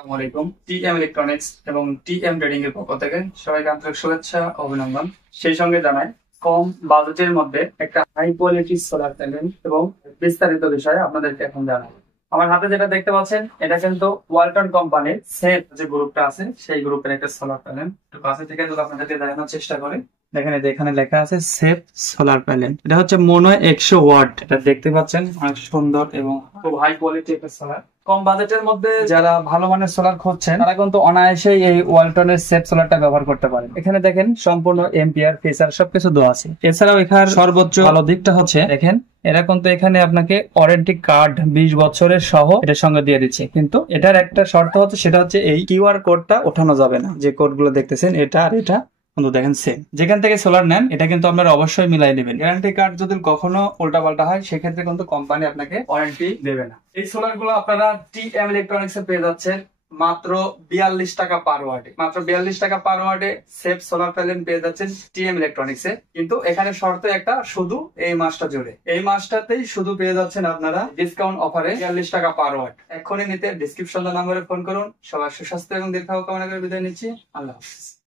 আসসালামু আলাইকুম। TM electronics এবং টিএম ট্রেডিং এর পক্ষ থেকে সবাইকে আন্তরিক শুভেচ্ছা ও অভিনন্দন। সেই সঙ্গে জানাই কম বাজেটের মধ্যে একটা হাই কোয়ালিটি সোলার প্যানেল এবং বিস্তারিত বিষয়ে আপনাদেরকে এখন জানাই। আমার হাতে যেটা দেখতে পাচ্ছেন এটা কিন্তু ওয়ালটন কোম্পানির সেফ যে গ্রুপটা আছে সেই গ্রুপের একটা সোলার প্যানেল। একটু কাছে থেকে যদি আপনাদেরকে দেখানোর চেষ্টা করি, দেখেন এই যে এখানে লেখা আছে সেফ সোলার প্যানেল। এটা হচ্ছে মনে 100 ওয়াট। এটা দেখতে পাচ্ছেন অনেক সুন্দর এবং খুব হাই কোয়ালিটি একটা সোলার। কম বাজেটের মধ্যে যারা ভালো মানের সোলার খুঁজছেন তারা কিন্তু অনায়াসেই এই ওয়ালটনের সেফ সোলারটা ব্যবহার করতে পারেন। এখানে দেখেন সম্পূর্ণ এম্পিয়ার ফিচার সবকিছু দেওয়া আছে। এছাড়াও এখানে সর্বোচ্চ ভালো দিকটা হচ্ছে দেখেন এরা কিন্তু এখানে আপনাকে ওয়ারেন্টি কার্ড 20 বছরের সহ এটার সঙ্গে দিয়ে দিচ্ছে। কিন্তু এটার একটা শর্ত হচ্ছে, সেটা হচ্ছে এই কিউআর কোডটা ওঠানো যাবে না। যে কোডগুলো দেখতেছেন এটা আর এটা কিন্তু দেখেন সেম। যেখান থেকে সোলার নেন এটা কিন্তু আপনারা অবশ্যই মিলাই নেবেন। গ্যারান্টি কার্ড যদি কখনো উল্টাপাল্টা হয় সেক্ষেত্রে কিন্তু কোম্পানি আপনাকে ওয়ারেন্টি দেবে না। এই সোলার গুলো আপনারা টিএম ইলেকট্রনিক্স এ পেয়ে যাচ্ছেন মাত্র 42 টাকা পার ওয়াটে। মাত্র 42 টাকা পার ওয়াটে সেফ সোলার প্যানেল পেয়ে যাচ্ছেন টিএম ইলেকট্রনিক্স এ। কিন্তু এখানে শর্ত একটা, শুধু এই মাসটা জুড়ে, এই মাসটাতেই শুধু পেয়ে যাচ্ছেন আপনারা ডিসকাউন্ট অফারে 42 টাকা পার ওয়াট। এখনই নিতে ডিসক্রিপশন নাম্বারে ফোন করুন। সবার সুস্বাস্থ্য এবং দীর্ঘায়ু কামনা করে বিদায় নিচ্ছি। আল্লাহ হাফেজ।